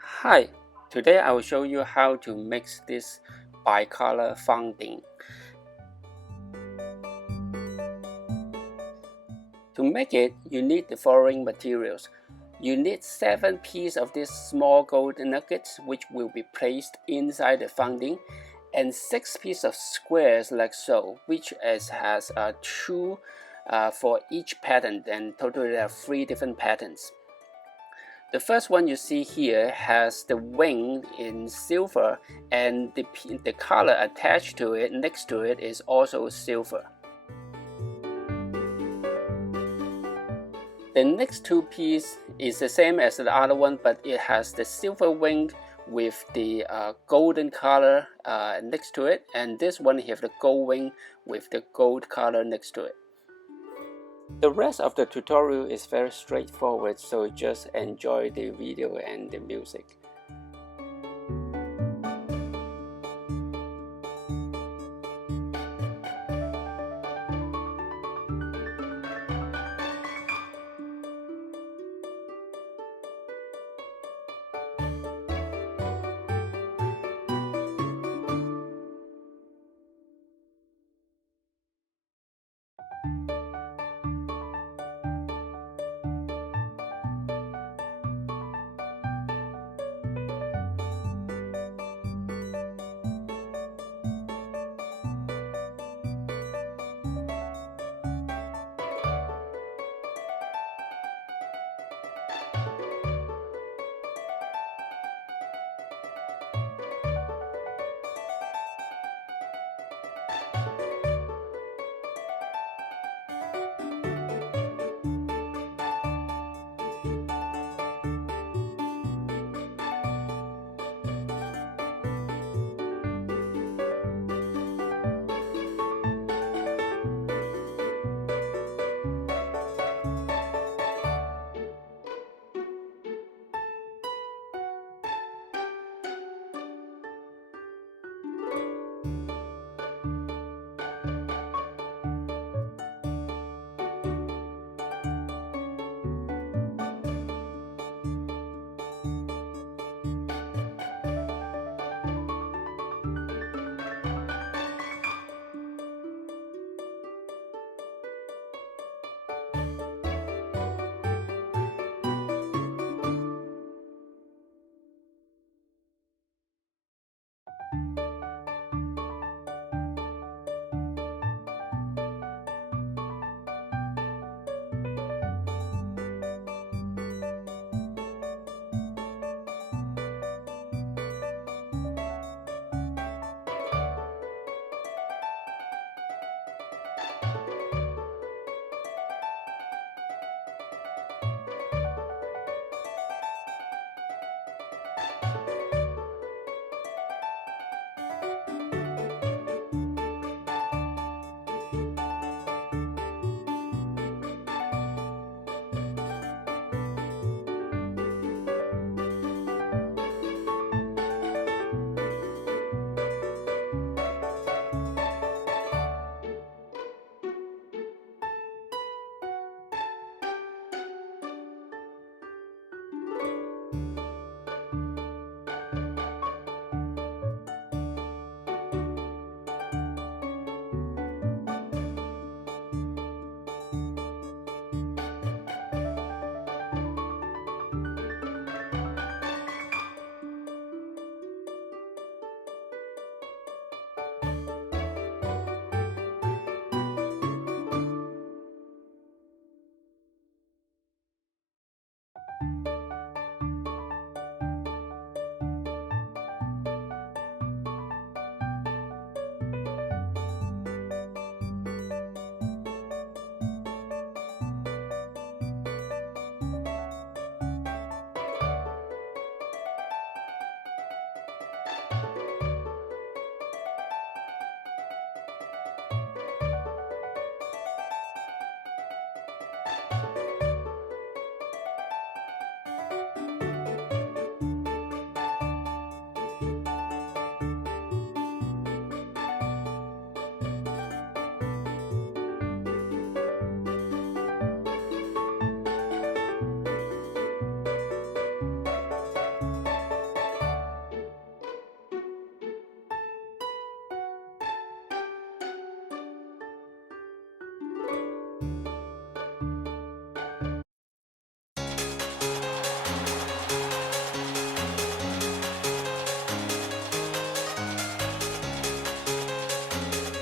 Hi, today I will show you how to mix this bicolor Fang Ding. To make it, you need the following materials. You need 7 pieces of this small gold nuggets, which will be placed inside the Fang Ding, and 6 pieces of squares like so, which has 2 for each pattern, and totally there are 3 different patterns. The first one you see here has the wing in silver, and the color attached to it next to it is also silver. The next 2 pieces is the same as the other one, but it has the silver wing with the golden color next to it, and this one has the gold wing with the gold color next to it. The rest of the tutorial is very straightforward, so just enjoy the video and the music.